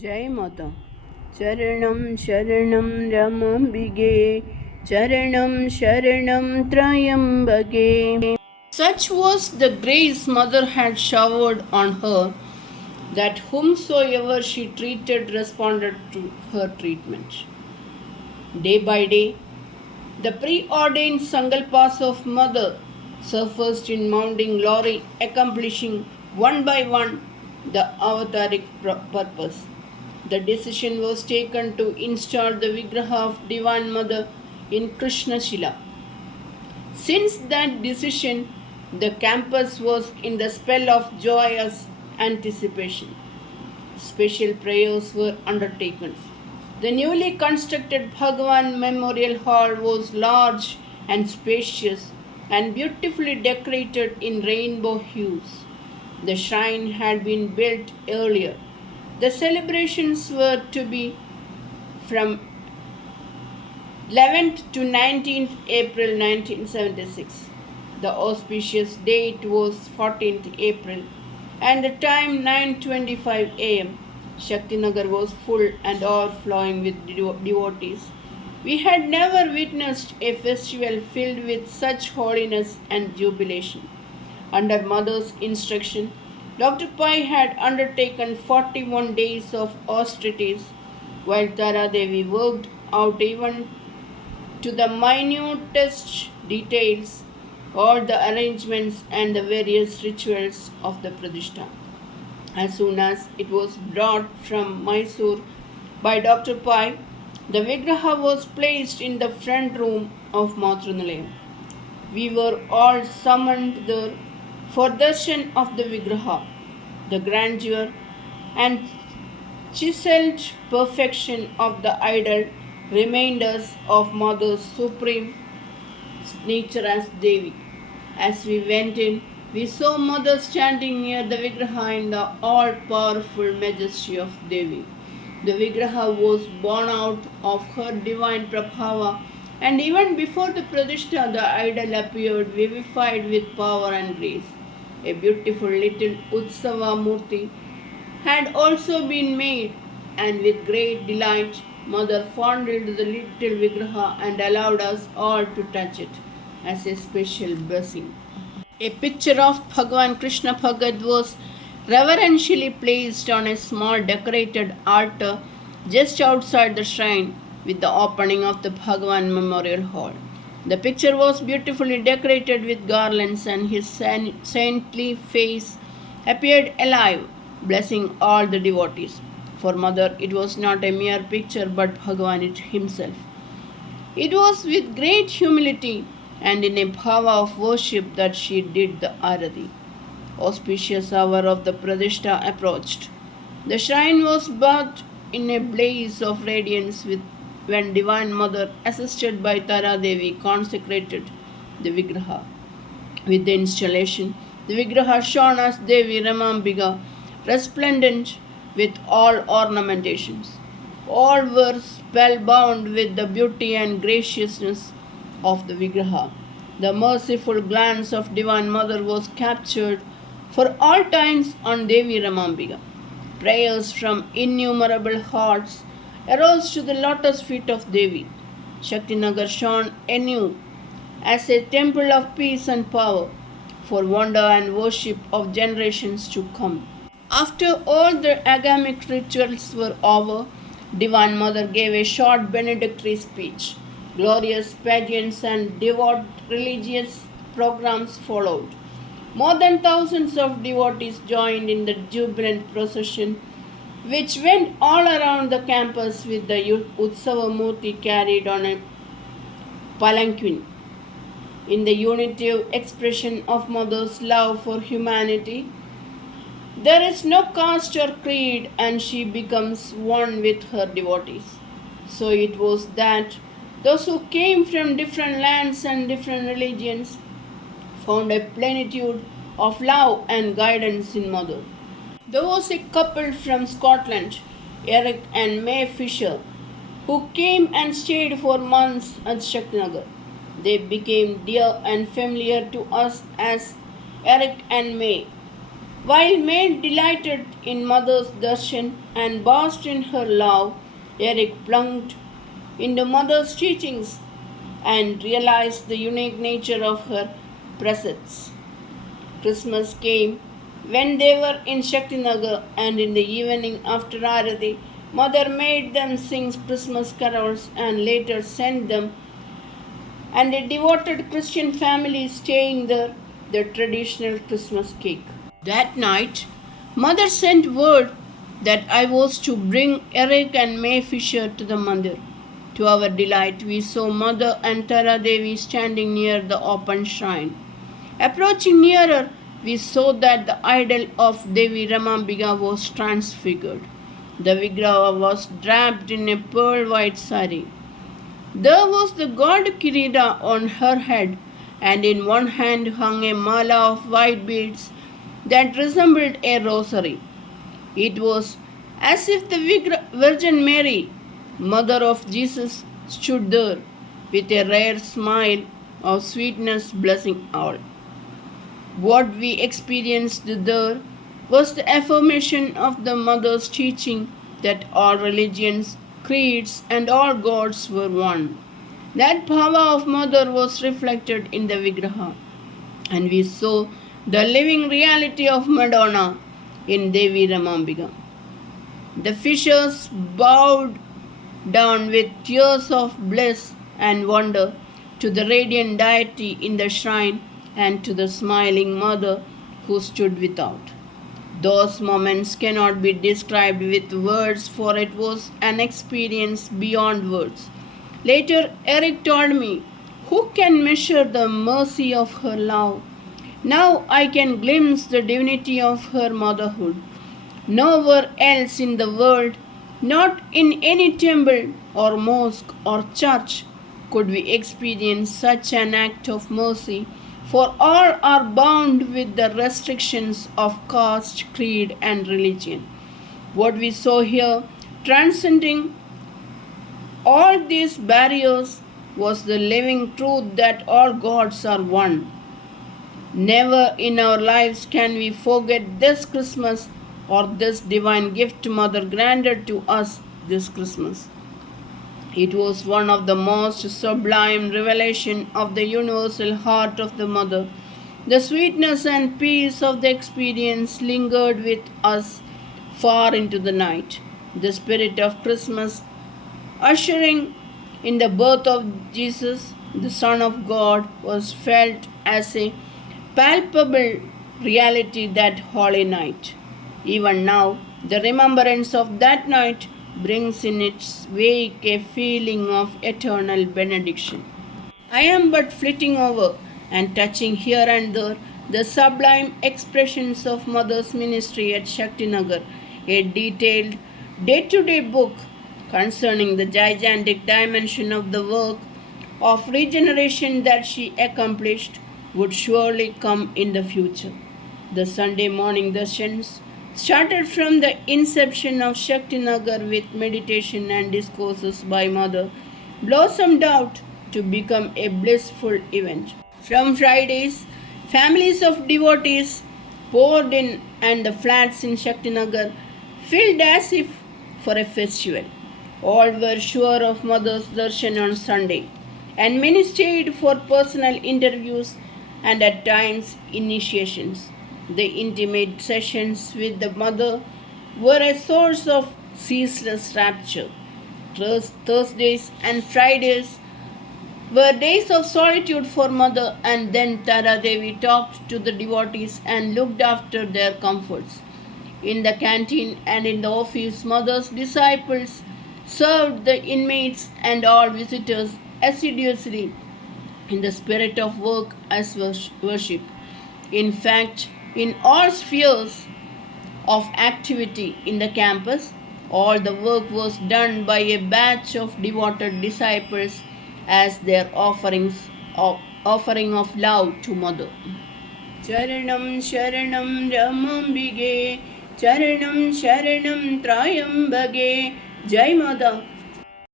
जय माता। चरणं शरणं रमाम्बिगे, चरणं शरणं त्र्यम्बके. Such was the grace Mother had showered on her that whomsoever she treated responded to her treatment. Day by day, the preordained Sankalpas of Mother surfaced in mounting glory, accomplishing one by one the avataric purpose. The decision was taken to install the Vigraha of Divine Mother in Krishna Shila. Since that decision, the campus was in the spell of joyous anticipation. Special prayers were undertaken. The newly constructed Bhagwan Memorial Hall was large and spacious and beautifully decorated in rainbow hues. The shrine had been built earlier. The celebrations were to be from 11th to 19th April 1976. The auspicious date was 14th April and the time 9:25 am. Shaktinagar was full and overflowing with devotees. We had never witnessed a festival filled with such holiness and jubilation. Under Mother's instruction, Dr. Pai had undertaken 41 days of austerities, while Tara Devi worked out even to the minutest details all the arrangements and the various rituals of the Pradishta. As soon as it was brought from Mysore by Dr. Pai, the Vigraha was placed in the front room of Matrunilayam. We were all summoned there for darshan of the Vigraha. The grandeur and chiseled perfection of the idol remind us of Mother's supreme nature as Devi. As we went in, we saw Mother standing near the Vigraha in the all-powerful majesty of Devi. The Vigraha was born out of her divine Prabhava, and even before the Pradishta, the idol appeared vivified with power and grace. A beautiful little Utsava Murti had also been made, and with great delight, Mother fondled the little Vigraha and allowed us all to touch it as a special blessing. A picture of Bhagavan Krishna Bhagat was reverentially placed on a small decorated altar just outside the shrine with the opening of the Bhagavan Memorial Hall. The picture was beautifully decorated with garlands, and his saintly face appeared alive, blessing all the devotees. For Mother, it was not a mere picture but Bhagavan himself. It was with great humility and in a bhava of worship that she did the arati. Auspicious hour of the Pradishta approached. The shrine was bathed in a blaze of radiance when Divine Mother, assisted by Tara Devi, consecrated the Vigraha. With the installation, the Vigraha shone as Devi Ramambiga, resplendent with all ornamentations. All were spellbound with the beauty and graciousness of the Vigraha. The merciful glance of Divine Mother was captured for all times on Devi Ramambiga. Prayers from innumerable hearts arose to the lotus feet of Devi. Shaktinagar shone anew as a temple of peace and power for wonder and worship of generations to come. After all the agamic rituals were over, Divine Mother gave a short benedictory speech. Glorious pageants and devout religious programs followed. More than thousands of devotees joined in the jubilant procession, which went all around the campus with the Utsava Murti carried on a palanquin. In the unitive expression of Mother's love for humanity, there is no caste or creed, and she becomes one with her devotees. So it was that those who came from different lands and different religions found a plenitude of love and guidance in Mother. There was a couple from Scotland, Eric and May Fisher, who came and stayed for months at Shaktinagar. They became dear and familiar to us as Eric and May. While Maid delighted in Mother's darshan and basked in her love, Eric plunged into Mother's teachings and realized the unique nature of her presence. Christmas came when they were in Shaktinagar, and in the evening after Arati, Mother made them sing Christmas carols and later sent them and a devoted Christian family staying there the traditional Christmas cake. That night, Mother sent word that I was to bring Eric and May Fisher to the Mandir. To our delight, we saw Mother and Tara Devi standing near the open shrine. Approaching nearer, we saw that the idol of Devi Rama was transfigured. The Vigraha was draped in a pearl white sari. There was the god Kirida on her head, and in one hand hung a mala of white beads that resembled a rosary. It was as if the Virgin Mary, Mother of Jesus, stood there with a rare smile of sweetness blessing all. What we experienced there was the affirmation of the Mother's teaching that all religions, creeds, and all gods were one. That power of Mother was reflected in the Vigraha, and we saw the living reality of Madonna in Devi Ramambika. The fishers bowed down with tears of bliss and wonder to the radiant deity in the shrine and to the smiling mother who stood without. Those moments cannot be described with words, for it was an experience beyond words. Later, Eric told me, "Who can measure the mercy of her love? Now I can glimpse the divinity of her motherhood. Nowhere else in the world, not in any temple or mosque or church, could we experience such an act of mercy, for all are bound with the restrictions of caste, creed, and religion." What we saw here, transcending all these barriers, was the living truth that all gods are one. Never in our lives can we forget this Christmas or this divine gift Mother granted to us this Christmas. It was one of the most sublime revelations of the universal heart of the Mother. The sweetness and peace of the experience lingered with us far into the night. The spirit of Christmas, ushering in the birth of Jesus, the Son of God, was felt as a palpable reality that holy night. Even now, the remembrance of that night brings in its wake a feeling of eternal benediction. I am but flitting over and touching here and there the sublime expressions of Mother's ministry at Shaktinagar, a detailed day-to-day book concerning the gigantic dimension of the work of regeneration that she accomplished would surely come in the future. The Sunday morning darshans started from the inception of Shaktinagar with meditation and discourses by Mother, blossomed out to become a blissful event. From Fridays, families of devotees poured in, and the flats in Shaktinagar filled as if for a festival. All were sure of Mother's darshan on Sunday, and many stayed for personal interviews and at times initiations. The intimate sessions with the Mother were a source of ceaseless rapture. Thursdays and Fridays were days of solitude for Mother, and then Tara Devi talked to the devotees and looked after their comforts. In the canteen and in the office, Mother's disciples served the inmates and all visitors assiduously in the spirit of work as worship. In fact, in all spheres of activity in the campus, all the work was done by a batch of devoted disciples as their offering of love to Mother. Charanam Sharanam Ramambige, Charanam Sharanam Trayambage. Jai Mother.